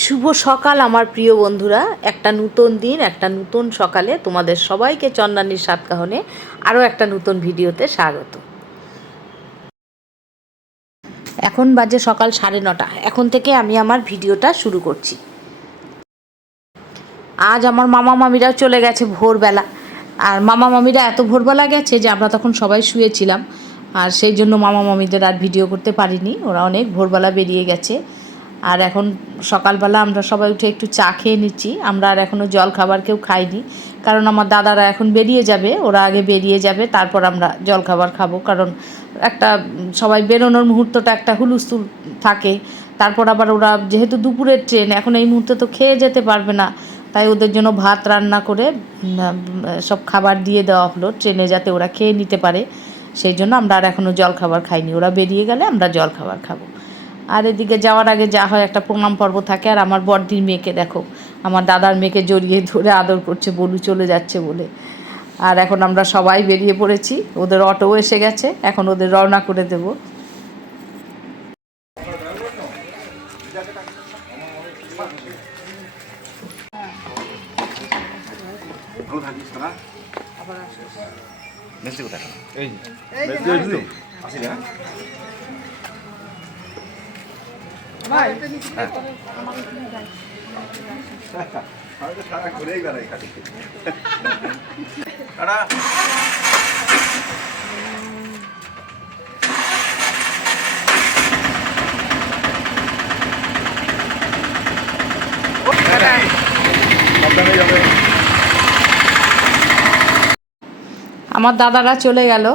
শুভ সকাল আমার প্রিয় বন্ধুরা। একটা নতুন দিন, একটা নতুন সকালে তোমাদের সবাইকে চন্দানির সাতকাহনে আরও একটা নতুন ভিডিওতে স্বাগত। এখন বাজে সকাল সাড়ে নটা। এখন থেকে আমি আমার ভিডিওটা শুরু করছি। আজ আমার মামা মামিরাও চলে গেছে ভোরবেলা। আর মামা মামিরা এত ভোরবেলা গেছে যে আমরা তখন সবাই শুয়েছিলাম। আর সেই জন্য মামা মামিদের আর ভিডিও করতে পারিনি। ওরা অনেক ভোরবেলা বেরিয়ে গেছে। আর এখন সকালবেলা আমরা সবাই উঠে একটু চা খেয়ে নিচ্ছি। আমরা আর এখনও জল খাবার কেউ খাইনি। কারণ আমার দাদারা এখন বেরিয়ে যাবে, ওরা আগে বেরিয়ে যাবে, তারপর আমরা জল খাবার খাব। কারণ একটা সবাই বেরোনোর মুহূর্তটা একটা হুলুস্থুল থাকে। তারপর আবার ওরা যেহেতু দুপুরের ট্রেন, এখন এই মুহূর্তে তো খেয়ে যেতে পারবে না। তাই ওদের জন্য ভাত রান্না করে সব খাবার দিয়ে দেওয়া হলো ট্রেনে যাতে ওরা খেয়ে নিতে পারে। সেই জন্য আমরা আর এখনও জল খাবার খাইনি। ওরা বেরিয়ে গেলে আমরা জল খাবার খাব। আর এদিকে যাওয়ার আগে যা হয় একটা প্রণাম পর্ব থাকে আর আমার বড়দির মেয়েকে দেখো। আমার দাদার মেয়েকে জড়িয়ে ধরে আদর করছে বলু চলে যাচ্ছে বলে। আর এখন আমরা সবাই বেরিয়ে পড়েছি। ওদের অটোও এসে গেছে এখন ওদের রওনা করে দেব। সারা ঘুরেই বেড়াই খালি টাটা আমার দাদারা চলে গেল।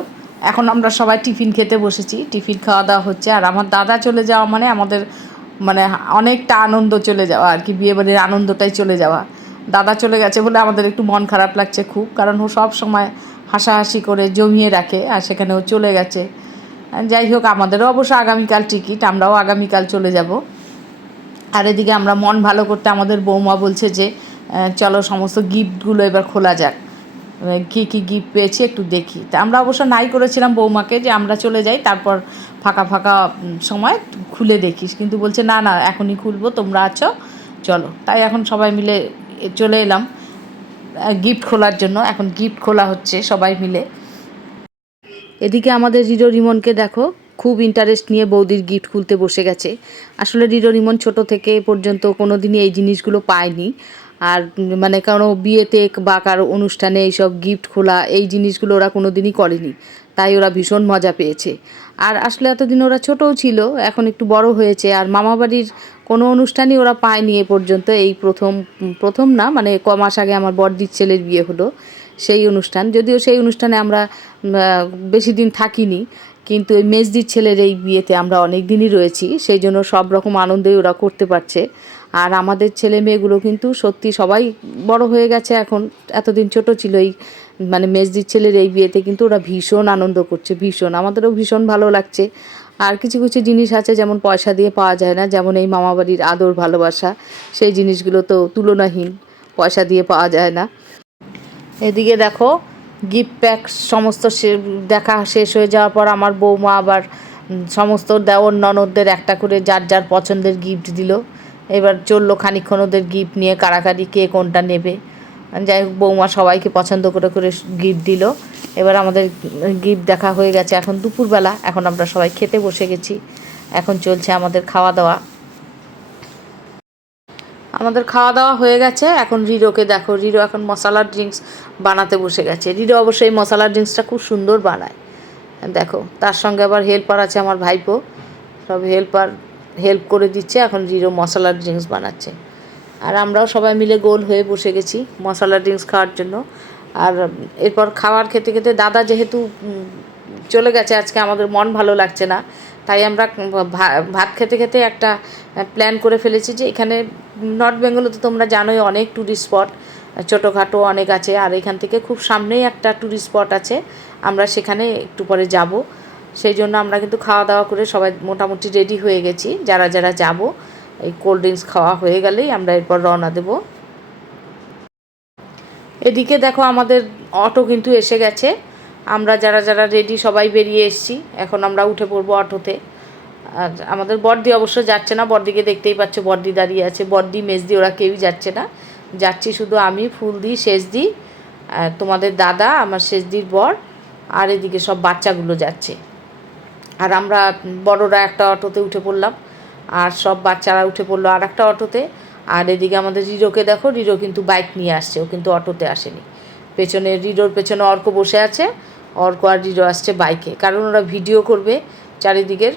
এখন আমরা সবাই টিফিন খেতে বসেছি। টিফিন খাওয়া দাওয়া হচ্ছে। আর আমার দাদা চলে যাওয়া মানে আমাদের মানে অনেকটা আনন্দ চলে যাওয়া আর কি, বিয়েবাড়ির আনন্দটাই চলে যাওয়া। দাদা চলে গেছে বলে আমাদের একটু মন খারাপ লাগছে খুব, কারণ ও সব সময় হাসাহাসি করে জমিয়ে রাখে আর সেখানে ও চলে গেছে। যাই হোক, আমাদেরও অবশ্য আগামীকাল টিকিট, আমরাও আগামীকাল চলে যাব। আর এদিকে আমরা মন ভালো করতে আমাদের বৌমা বলছে যে চলো সমস্ত গিফটগুলো এবার খোলা যাক। কী কী গিফট পেয়েছি একটু দেখি। তা আমরা অবশ্য নাই করেছিলাম বৌমাকে যে আমরা চলে যাই, তারপর ফাঁকা ফাঁকা সময় খুলে দেখিস। কিন্তু বলছে, না না, এখনই খুলবো, তোমরা আছো, চলো। তাই এখন সবাই মিলে চলে এলাম গিফট খোলার জন্য। এখন গিফট খোলা হচ্ছে সবাই মিলে। এদিকে আমাদের রিরো রিমনকে দেখো, খুব ইন্টারেস্ট নিয়ে বৌদির গিফট খুলতে বসে গেছে। আসলে রিডো রিমন ছোট থেকে পর্যন্ত কোনো দিনই এই জিনিসগুলো পায়নি। আর মানে কারও বিয়েতে বা কারও অনুষ্ঠানে এইসব গিফট খোলা, এই জিনিসগুলো ওরা কোনো দিনই করেনি। তাই ওরা ভীষণ মজা পেয়েছে। আর আসলে এতদিন ওরা ছোটও ছিল, এখন একটু বড় হয়েছে। আর মামাবাড়ির কোনো অনুষ্ঠানই ওরা পায়নি এ পর্যন্ত। এই প্রথম প্রথম না মানে ক মাস আগে আমার বড়দির ছেলের বিয়ে হলো সেই অনুষ্ঠান। যদিও সেই অনুষ্ঠানে আমরা বেশি দিন থাকিনি। কিন্তু ওই মেজদির ছেলের এই বিয়েতে আমরা অনেক দিনই রয়েছি, সেই জন্য সব রকম আনন্দই ওরা করতে পারছে। আর আমাদের ছেলে মেয়েগুলো কিন্তু সত্যি সবাই বড় হয়ে গেছে এখন, এতদিন ছোট ছিল এই মানে মেজদির ছেলের এই বিয়েতে কিন্তু ওরা ভীষণ আনন্দ করছে, ভীষণ। আমাদেরও ভীষণ ভালো লাগছে। আর কিছু কিছু জিনিস আছে যেমন পয়সা দিয়ে পাওয়া যায় না, যেমন এই মামাবাড়ির আদর ভালোবাসা, সেই জিনিসগুলো তো তুলনাহীন, পয়সা দিয়ে পাওয়া যায় না। এদিকে দেখো গিফট প্যাক সমস্ত দেখা শেষ হয়ে যাওয়ার পর আমার বৌমা আবার সমস্ত দেওর ননদদের একটা করে যার যার পছন্দের গিফট দিল। এবার চলল খানিকক্ষণ ওদের গিফট নিয়ে কারাকারি কে কোনটা নেবে। যাই হোক, বৌমা সবাইকে পছন্দ করে করে গিফট দিল। এবার আমাদের গিফট দেখা হয়ে গেছে এখন দুপুরবেলা। এখন আমরা সবাই খেতে বসে গেছি। এখন চলছে আমাদের খাওয়া দাওয়া। আমাদের খাওয়া দাওয়া হয়ে গেছে। এখন রিরোকে দেখো, রিরো এখন মশলার ড্রিঙ্কস বানাতে বসে গেছে। রিরো অবশ্যই মশলার ড্রিঙ্কসটা খুব সুন্দর বানায়। দেখো, তার সঙ্গে আবার হেল্পার আছে আমার ভাইপো। সব হেল্পার হেল্প করে দিচ্ছে, এখন রিরো মশলার ড্রিঙ্কস বানাচ্ছে। আর আমরাও সবাই মিলে গোল হয়ে বসে গেছি মশলা ড্রিঙ্কস খাওয়ার জন্য। আর এরপর খাবার খেতে খেতে দাদা যেহেতু চলে গেছে, আজকে আমাদের মন ভালো লাগছে না। তাই আমরা ভাত খেতে খেতে একটা প্ল্যান করে ফেলেছি যে এখানে নর্থ বেঙ্গলে তো তোমরা জানোই অনেক ট্যুরিস্ট স্পট ছোটোখাটো অনেক আছে, আর এখান থেকে খুব সামনেই একটা ট্যুরিস্ট স্পট আছে, আমরা সেখানে একটু পরে যাব। সেই জন্য আমরা কিন্তু খাওয়া দাওয়া করে সবাই মোটামুটি রেডি হয়ে গেছি, যারা যারা যাব, এই কোল্ড ড্রিঙ্কস খাওয়া হয়ে গেলেই আমরা এরপর রওনা দেব। এদিকে দেখো আমাদের অটো কিন্তু এসে গেছে আমরা যারা যারা রেডি সবাই বেরিয়ে এসেছি। এখন আমরা উঠে পড়ব অটোতে। আর আমাদের বর্দি অবশ্য যাচ্ছে না, বর্দিকে দেখতেই পাচ্ছ বর্দি দাঁড়িয়ে আছে। বর্দি, মেজদি, ওরা কেউই যাচ্ছে না। যাচ্ছি শুধু আমি ফুল দিই শেষ দিই তোমাদের দাদা, আমার শেষ শেষদির বর, আর এদিকে সব বাচ্চাগুলো যাচ্ছে। আর আমরা বড়রা একটা অটোতে উঠে পড়লাম, আর সব বাচ্চারা উঠে পড়ল আর একটা অটোতে। আর এদিকে আমাদের রিরোকে দেখো, রিরো কিন্তু বাইক নিয়ে আসছে, ও কিন্তু অটোতে আসেনি। পেছনে, রিরোর পেছনে অর্ক বসে আছে। অর্ক আর আসছে বাইকে কারণ ওরা ভিডিও করবে চারিদিকের,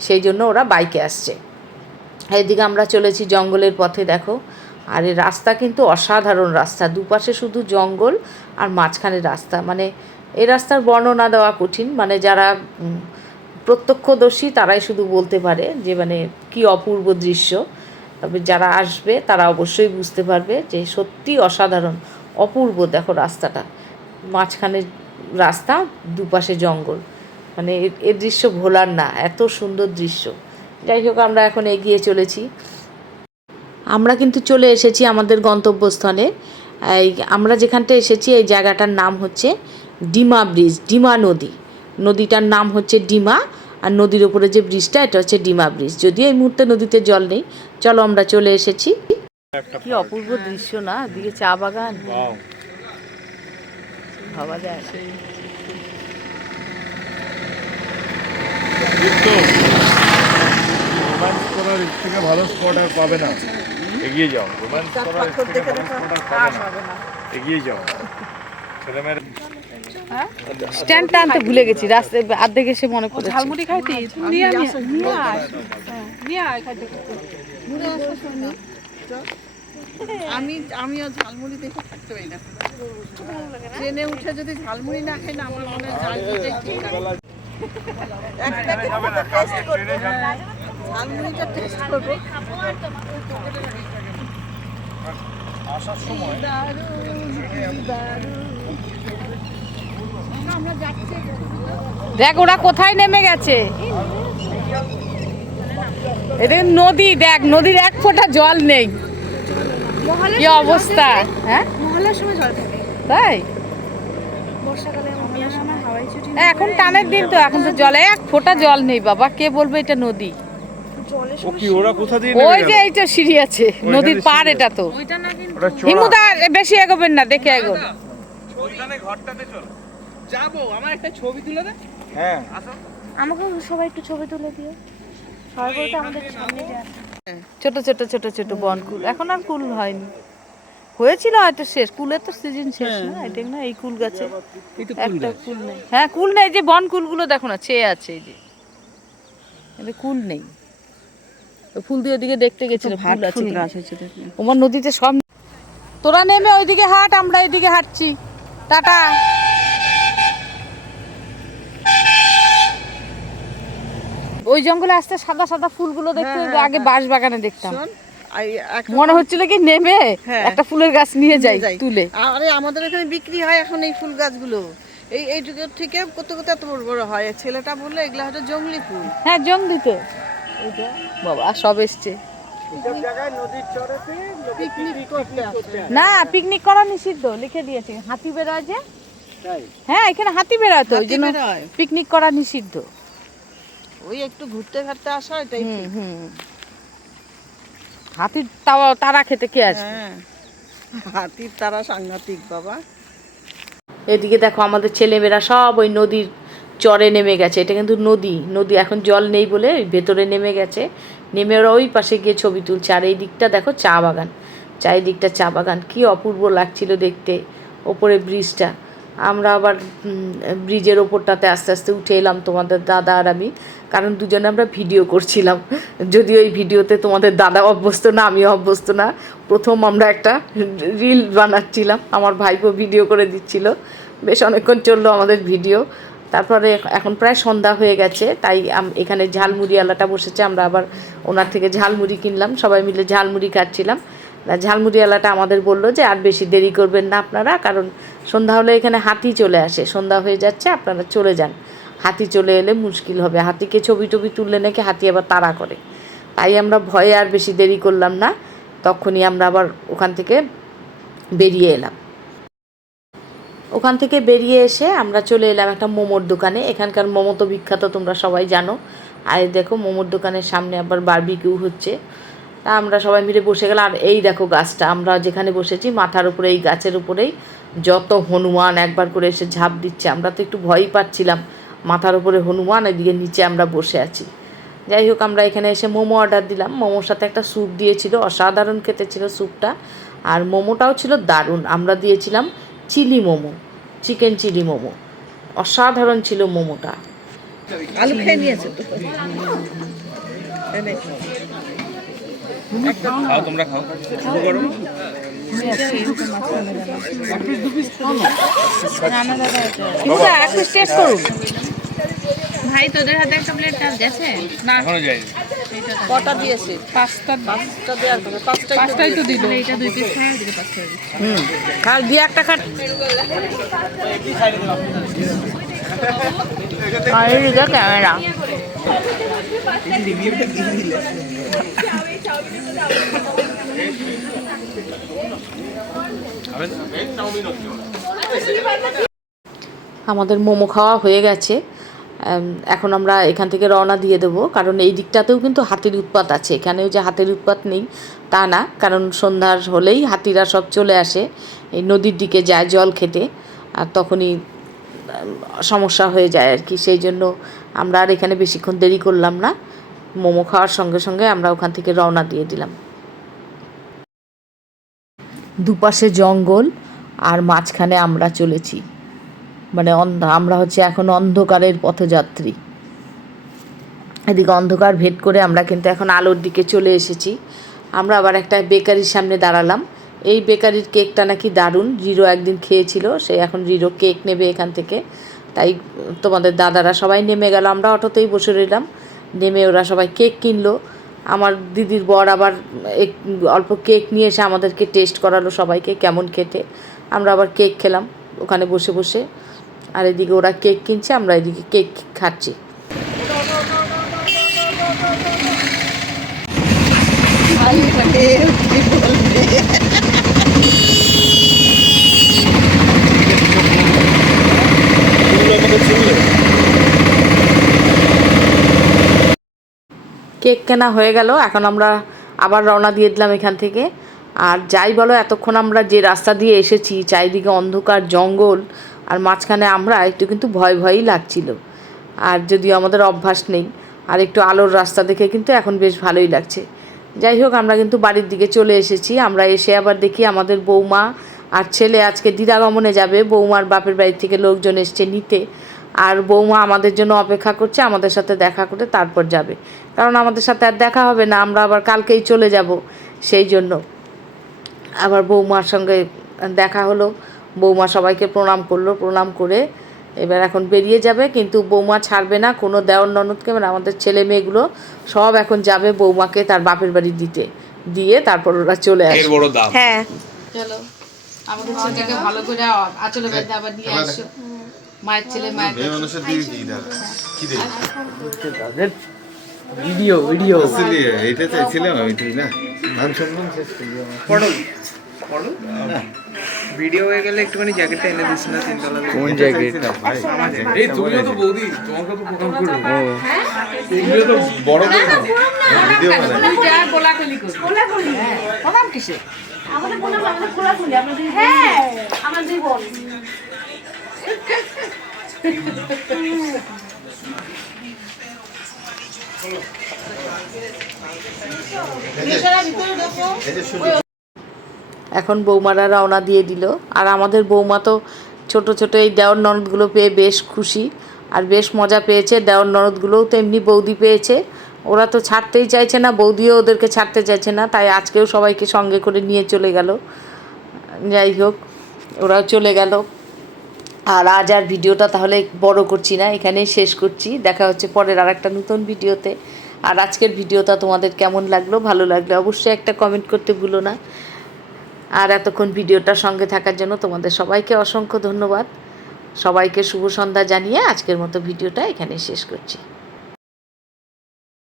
সেই জন্য ওরা বাইকে আসছে। এদিকে আমরা চলেছি জঙ্গলের পথে, দেখো। আর এই রাস্তা কিন্তু অসাধারণ রাস্তা। দুপাশে শুধু জঙ্গল আর মাঝখানে রাস্তা। মানে এই রাস্তার বর্ণনা দেওয়া কঠিন। মানে যারা প্রত্যক্ষদর্শী তারাই শুধু বলতে পারে যে মানে কি অপূর্ব দৃশ্য। তবে যারা আসবে তারা অবশ্যই বুঝতে পারবে যে সত্যি অসাধারণ, অপূর্ব, দেখো রাস্তাটা। মাঝখানে রাস্তা দুপাশে জঙ্গল। মানে এ- এ দৃশ্য ভোলার না এত সুন্দর দৃশ্য। যাই হোক আমরা এখন এগিয়ে চলেছি। আমরা কিন্তু চলে এসেছি আমাদের গন্তব্যস্থলে। এই আমরা যেখানটা এসেছি এই জায়গাটার নাম হচ্ছে ডিমা ব্রিজ ডিমা নদী। নদীটার নাম হচ্ছে ডিমা আর নদীর ওপরে যে ব্রিজটা এটা হচ্ছে ডিমা ব্রিজ। যদিও এই মুহূর্তে নদীতে জল নেই চলো আমরা চলে এসেছি। কি অপূর্ব দৃশ্য না? দিকে চা বাগান। ভাবা যায় না। রোম্যান্স করার থেকে ভালো স্পট আর পাবে না। এগিয়ে যাও। রোম্যান্স করার থেকে ভালো স্পট আর পাবে না। এগিয়ে যাও। ছেলেমেয়েরা স্ট্যান্ডটা আনতে ভুলে গেছি। রাস্তায় অর্ধেক এসে মনে ঝালমুড়ি খাইতে? নিয়ে হ্যাঁ, নিয়ে আয় খাইতে। আমি আমিও ঝালমুড়ি দেখে থাকতে পারি না। ট্রেনে উঠে যদি ঝালমুড়ি না খাই না আমার মনে হয় ঝালমুড়িটাই ঠিক লাগে টেস্ট করব ঝালমুড়িটা টেস্ট করব। আসার সময় দেখ ওরা কোথায় নেমে গেছে? এটা নদী দেখ নদীর এক ফোঁটা জল নেই। কি অবস্থা? হ্যাঁ? মহলার সময় জল থাকে। তাই? বর্ষাকালে ছুটি এখন টানের দিন তো এখন তো জলে এক ফোঁটা জল নেই বাবা কে বলবে এটা নদী? জলের ও কি ওরা কোথা দিয়ে ওই যে এইটা সিঁড়ি আছে নদীর পার এটা তো। ওইটা না কিন্তু ওটা চড়া হিমুদা বেশি এগোবেন না দেখে এগো যাব আমার একটা ছবি তুলে দে। হ্যাঁ। আমাকে সবাই একটু ছবি তুলে দিও। সবাই বলতে আমাদের সামনে ছোট ছোট ছোট ছোট বন কুল। এখন আর কুল হয়নি। হয়েছিল হয়তো শেষ। কুলের তো সিজন শেষ না? এটা না এই কুল গাছে? একটা কুল নেই। হ্যাঁ কুল নেই যে বন কুলগুলো দেখো না ছেয়ে আছে এই যে। এতে কুল নেই। ফুল দিয়ে ওদিকে দেখতে গেছিল ফুল আছে কিনা। ওমার নদীতে সব তোরা নেমে ওইদিকে হাট আমরা এইদিকে হাঁটছি। টাটা। ওই জঙ্গলে আসতে সাদা সাদা ফুলগুলো দেখতে আগে বাঁশ বাগানে দেখতাম। শোন আই- এখন মনে হচ্ছিল কি নেমে হ্যাঁ। একটা ফুলের গাছ নিয়ে যাই। তুলে। আরে আমাদের এখানে বিক্রি হয় এখন এই ফুল গাছগুলো। এই এইটুকুর থেকে কত কত এত বড় বড় হয়। ছেলেটা বলল এগুলো হয়তো জঙ্গলি ফুল। হ্যাঁ জঙ্গলি তো বাবা সব এসছে। পিকনিক করতে না পিকনিক করা নিষিদ্ধ লিখে দিয়েছে। হাতি বেরোয় যে। হ্যাঁ এখানে হাতি বেরোয় তো ওই জন্য পিকনিক করা নিষিদ্ধ। ওই একটু ঘুরতে ঘাটতে আসা এটাই হুম হুম। হাতির তাওয়া তারা খেতে কে আসবে? হ্যাঁ। হাতির তারা সাংঘাতিক বাবা। এদিকে দেখো আমাদের ছেলেমেয়েরা সব ওই নদীর চরে নেমে গেছে। এটা কিন্তু নদী। নদী এখন জল নেই বলে ভেতরে নেমে গেছে। নেমে ওরা ওই পাশে গিয়ে ছবি তুলছে। আর এই দিকটা দেখো চা বাগান। চারিদিকটা চা বাগান। কি অপূর্ব লাগছিল দেখতে ওপরে ব্রিজটা। আমরা আবার ব্রিজের ওপরটাতে আস্তে আস্তে উঠে এলাম তোমাদের দাদা আর আমি। কারণ দুজনে আমরা ভিডিও করছিলাম। যদিও এই ভিডিওতে তোমাদের দাদা অভ্যস্ত না, আমিও অভ্যস্ত না। প্রথম আমরা একটা রিল বানাচ্ছিলাম। আমার ভাইপো ভিডিও করে দিচ্ছিল। বেশ অনেকক্ষণ চলল আমাদের ভিডিও। তারপরে এখন প্রায় সন্ধ্যা হয়ে গেছে। তাই এখানে ঝালমুড়িওয়ালাটা বসেছে। আমরা আবার ওনার থেকে ঝালমুড়ি কিনলাম। সবাই মিলে ঝালমুড়ি খাচ্ছিলাম। ঝালমুড়িওয়ালাটা আমাদের বলল যে আর বেশি দেরি করবেন না আপনারা, কারণ সন্ধ্যা হলে এখানে হাতি চলে আসে। সন্ধ্যা হয়ে যাচ্ছে, আপনারা চলে যান। হাতি চলে এলে মুশকিল হবে। হাতিকে ছবি টবি তুললে নাকি হাতি আবার তাড়া করে। তাই আমরা ভয়ে আর বেশি দেরি করলাম না। তখনই আমরা আবার ওখান থেকে বেরিয়ে এলাম। ওখান থেকে বেরিয়ে এসে আমরা চলে এলাম একটা মোমোর দোকানে। এখানকার মোমো তো বিখ্যাত, তোমরা সবাই জানো। আর দেখো, মোমোর দোকানের সামনে আবার বারবিকিউ হচ্ছে। তা আমরা সবাই মিলে বসে গেলাম। আর এই দেখো গাছটা আমরা যেখানে বসেছি মাথার উপরে এই গাছের উপরেই যত হনুমান একবার করে এসে ঝাঁপ দিচ্ছে আমরা তো একটু ভয়ই পাচ্ছিলাম। মাথার উপরে হনুমান এদিকে নিচে আমরা বসে আছি। যাই হোক আমরা এখানে এসে মোমো অর্ডার দিলাম। মোমোর সাথে একটা স্যুপ দিয়েছিল অসাধারণ খেতে ছিল স্যুপটা। আর মোমোটাও ছিল দারুণ। আমরা দিয়েছিলাম chilli momo chicken chilli momo. অসাধারণ ছিল মোমোটা। আলু খেয়ে নিয়েছে। খাও তোমরা খাও। শুরু করো ভাই তোদের হাতে একটা প্লেট গেছে? না। এখনও যায়নি। কটা দিয়েছে? পাঁচটা পাঁচটা দেওয়ার কথা। পাঁচটাই পাঁচটাই তো দিল। এটা দুই পিস পাঁচটা হুম। খাল দিয়ে একটা খাট। আর ক্যামেরা। আমাদের মোমো খাওয়া হয়ে গেছে। এখন আমরা এখান থেকে রওনা দিয়ে দেবো। কারণ এই দিকটাতেও কিন্তু হাতির উৎপাত আছে। এখানেও যে হাতির উৎপাত নেই, তা না। কারণ সন্ধ্যার হলেই হাতিরা সব চলে আসে এই নদীর দিকে যায় জল খেতে। আর তখনই সমস্যা হয়ে যায় আর কি। সেই জন্য আমরা আর এখানে বেশিক্ষণ দেরি করলাম না। মোমো খাওয়ার সঙ্গে সঙ্গে আমরা ওখান থেকে রওনা দিয়ে দিলাম। দুপাশে জঙ্গল আর মাঝখানে আমরা চলেছি। মানে অন্ধ, আমরা হচ্ছে এখন অন্ধকারের পথযাত্রী এদিকে অন্ধকার ভেদ করে আমরা কিন্তু এখন আলোর দিকে চলে এসেছি। আমরা আবার একটা বেকারির সামনে দাঁড়ালাম। এই বেকারির কেকটা নাকি দারুণ, জিরো একদিন খেয়েছিল, সে এখন জিরো কেক নেবে এখান থেকে। তাই তোমাদের দাদারা সবাই নেমে গেল, আমরা অটোতেই বসে রইলাম। নেমে ওরা সবাই কেক কিনলো। আমার দিদির বর আবার এক- অল্প কেক নিয়ে এসে আমাদেরকে টেস্ট করালো সবাইকে কেমন খেতে। আমরা আবার কেক খেলাম ওখানে বসে বসে। আর এদিকে ওরা কেক কিনছে, আমরা এদিকে কেক খাচ্ছি। কেক কেনা হয়ে গেল, এখন আমরা আবার রওনা দিয়ে দিলাম এখান থেকে। আর যাই বলো, এতক্ষণ আমরা যে রাস্তা দিয়ে এসেছি, চারিদিকে অন্ধকার, জঙ্গল, আর মাঝখানে আমরা একটু কিন্তু ভয় ভয়ই লাগছিল। আর যদিও আমাদের অভ্যাস নেই, আর একটু আলোর রাস্তা দেখে কিন্তু এখন বেশ ভালোই লাগছে। যাই হোক, আমরা কিন্তু বাড়ির দিকে চলে এসেছি। আমরা এসে আবার দেখি আমাদের বৌমা আর ছেলে আজকে দিদাগমনে যাবে। বৌমার বাপের বাড়ি থেকে লোকজন এসছে নিতে। আর বৌমা আমাদের জন্য অপেক্ষা করছে আমাদের সাথে দেখা করে তারপর যাবে। কারণ আমাদের সাথে আর দেখা হবে না আমরা আবার কালকেই চলে যাব সেই জন্য। আবার বৌমার সঙ্গে দেখা হলো বৌমা সবাইকে প্রণাম করল প্রণাম করে এবার এখন বেরিয়ে যাবে কিন্তু বৌমা ছাড়বে না কোনো দেওয়ার ননদকে মানে আমাদের ছেলে মেয়েগুলো সব এখন যাবে বৌমাকে তার বাপের বাড়ি দিতে দিয়ে তারপর ওরা চলে আসবে। হ্যাঁ। চলো আমাদের ছেলেকে ভালো করে আচলে বেঁধে আবার নিয়ে আসো। মায়ের ছেলে মায়ের মেয়ে মানুষের দিকে কি দাদা কি দিই? Video video. আসলে এইটা চাইছিলাম আমি তুই না? মান সম্মান শেষ আমার পড়ো পড়ো। ভিডিও হয়ে গেলে একটুখানি জ্যাকেটটা এনে দিস না তিনতলা। কোন জায়গায় ভাই এই তুমিও তো বৌদি তোমাকে তো প্রণাম করব তুমিও তো বড় করে নাও। ভিডিও বানাই যা গোলাগুলি করবে প্রণাম কিসে? এই যে শুনি এখন বৌমারা রওনা দিয়ে দিল। আর আমাদের বৌমা তো ছোট ছোট এই দেওয়ার ননদগুলো পেয়ে বেশ খুশি। আর বেশ মজা পেয়েছে দেওয়ার ননদগুলোও তো এমনি বৌদি পেয়েছে। ওরা তো ছাড়তেই চাইছে না, বৌদিও ওদেরকে ছাড়তে চাইছে না, তাই আজকেও সবাইকে সঙ্গে করে নিয়ে চলে গেল। যাই হোক, ওরাও চলে গেল। আর আজ আর ভিডিওটা তাহলে বড় করছি না, এখানেই শেষ করছি। দেখা হচ্ছে পরের আর একটা নতুন ভিডিওতে। আর আজকের ভিডিওটা তোমাদের কেমন লাগল, ভালো লাগল অবশ্যই একটা কমেন্ট করতে ভুলো না। আর এতক্ষণ ভিডিওটার সঙ্গে থাকার জন্য তোমাদের সবাইকে অসংখ্য ধন্যবাদ। সবাইকে শুভ সন্ধ্যা জানিয়ে আজকের মতো ভিডিওটা এখানে শেষ করছি।